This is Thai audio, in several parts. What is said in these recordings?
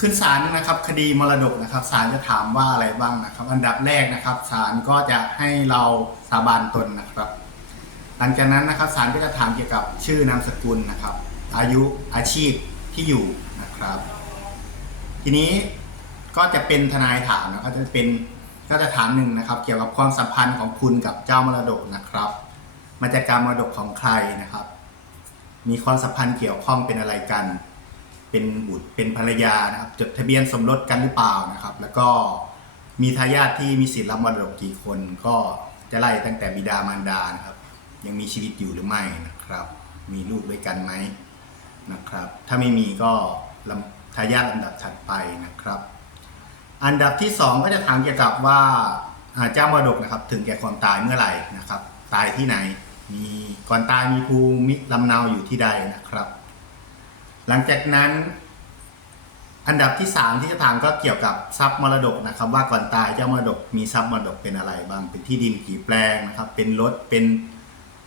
ขึ้นศาลนะครับคดีมรดกนะครับศาลจะถามว่าอะไรบ้างนะครับ อันดับแรกนะครับศาลก็จะให้เราสาบานตนนะครับ หลังจากนั้นนะครับศาลก็จะถามเกี่ยวกับชื่อนามสกุลนะครับ อายุอาชีพที่อยู่นะครับ ทีนี้ก็จะเป็นทนายถามนะครับจะเป็นก็จะถามหนึ่งนะครับ เกี่ยวกับความสัมพันธ์ของคุณกับเจ้ามรดกนะครับมาจากการมรดกของใครนะครับ มีความสัมพันธ์เกี่ยวข้องเป็นอะไรกัน เป็นบุตรเป็นภรรยานะครับจดทะเบียนสมรสกันหรือเปล่านะครับ แล้วก็มีทายาทที่มีสิทธิ์รับมรดกกี่คน ก็จะไล่ตั้งแต่บิดามารดานะครับ ยังมีชีวิตอยู่หรือไม่นะครับ มีลูกด้วยกันไหมนะครับ ถ้าไม่มีก็ลำทายาทลำดับถัดไปนะครับ อันดับที่สองก็จะถามเกี่ยวกับว่าเจ้ามรดกนะครับ ถึงแก่ความตายเมื่อไหร่นะครับ ตายที่ไหน มีก่อนตายมีภูมิลำเนาอยู่ที่ใดนะครับ หลังจากนั้น อันดับที่สามที่จะถามก็เกี่ยวกับทรัพย์มรดกนะครับ ว่าก่อนตายเจ้ามรดกมีทรัพย์มรดกเป็นอะไรบ้าง เป็นที่ดินกี่แปลงนะครับ เป็นรถเป็น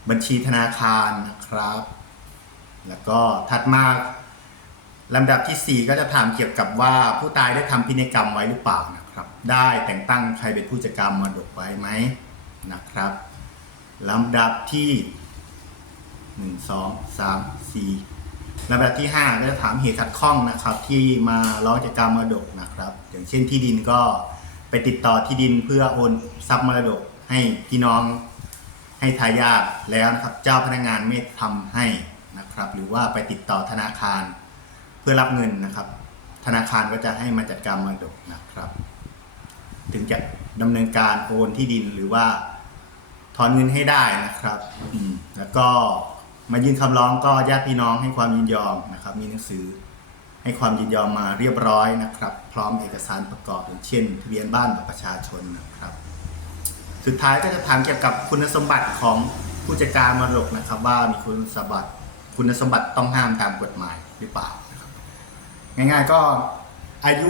บัญชีธนาคารนะครับ แล้วก็ถัดมาลำดับที่ 4 ก็จะถามเกี่ยวกับว่าผู้ตายได้ทำพินัยกรรมไว้หรือเปล่านะครับ ได้แต่งตั้งใครเป็นผู้จัดการมรดกไว้ไหมนะครับลำดับที่ 1 2 3 4 ลำดับที่5ก็จะถามเหตุขัดข้องนะครับที่มาร้องจากการมรดกนะครับ อย่างเช่นที่ดินก็ไปติดต่อที่ดินเพื่อโอนทรัพย์มรดกให้พี่น้องให้ทายาทแล้วนะครับเจ้าพนักงานไม่ทำให้นะครับ หรือว่าไปติดต่อธนาคารเพื่อรับเงินนะครับ ธนาคารก็จะให้มาจัดการมรดกนะครับ ถึงจะดำเนินการโอนที่ดินหรือว่าถอนเงินให้ได้นะครับแล้วก็ มายื่นคำร้องก็ญาติพี่น้องให้ความยินยอมนะครับ มีหนังสือให้ความยินยอมมาเรียบร้อยนะครับ พร้อมเอกสารประกอบอย่างเช่น ทะเบียนบ้านบัตรประชาชนนะครับ สุดท้ายก็จะถามเกี่ยวกับคุณสมบัติของผู้จัดการมรดกนะครับ ว่ามีคุณสมบัติ คุณสมบัติต้องห้ามตามกฎหมายหรือเปล่านะครับ ง่ายๆก็อายุ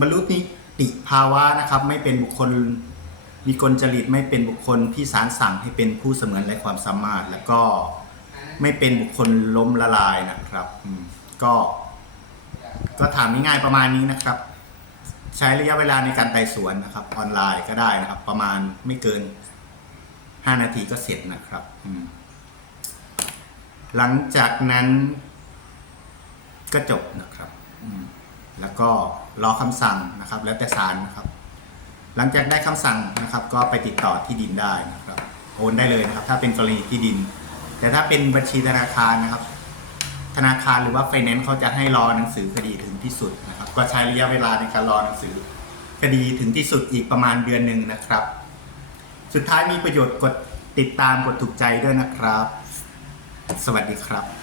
บรรลุนิติภาวะนะครับ ไม่เป็นบุคคลมีกลจริตไม่เป็นบุคคลที่ศาลสั่งให้เป็นผู้เสมือนและความสามารถ แล้วก็ ไม่เป็นบุคคลล้มละลายนะครับอืมก็ ก็ถามง่ายๆประมาณนี้นะครับ ใช้ระยะเวลาในการไต่สวนนะครับ ออนไลน์ก็ได้นะครับ ประมาณไม่เกิน 5 นาทีก็เสร็จนะครับอืมหลังจากนั้นก็จบนะครับอืมแล้วก็รอคำสั่งนะครับ แล้วแต่ศาลนะครับ หลังจากได้คำสั่งนะครับ ก็ไปติดต่อที่ดินได้นะครับ โอนได้เลยนะครับ ถ้าเป็นกรณีที่ดิน แต่ถ้าเป็นบัญชีธนาคารนะครับ ธนาคารหรือว่าไฟแนนซ์เขาจะให้รอหนังสือคดีถึงที่สุดนะครับ ก็ใช้ระยะเวลาในการรอหนังสือ คดีถึงที่สุดอีกประมาณเดือนหนึ่งนะครับ สุดท้ายมีประโยชน์กดติดตามกดถูกใจด้วยนะครับ สวัสดีครับ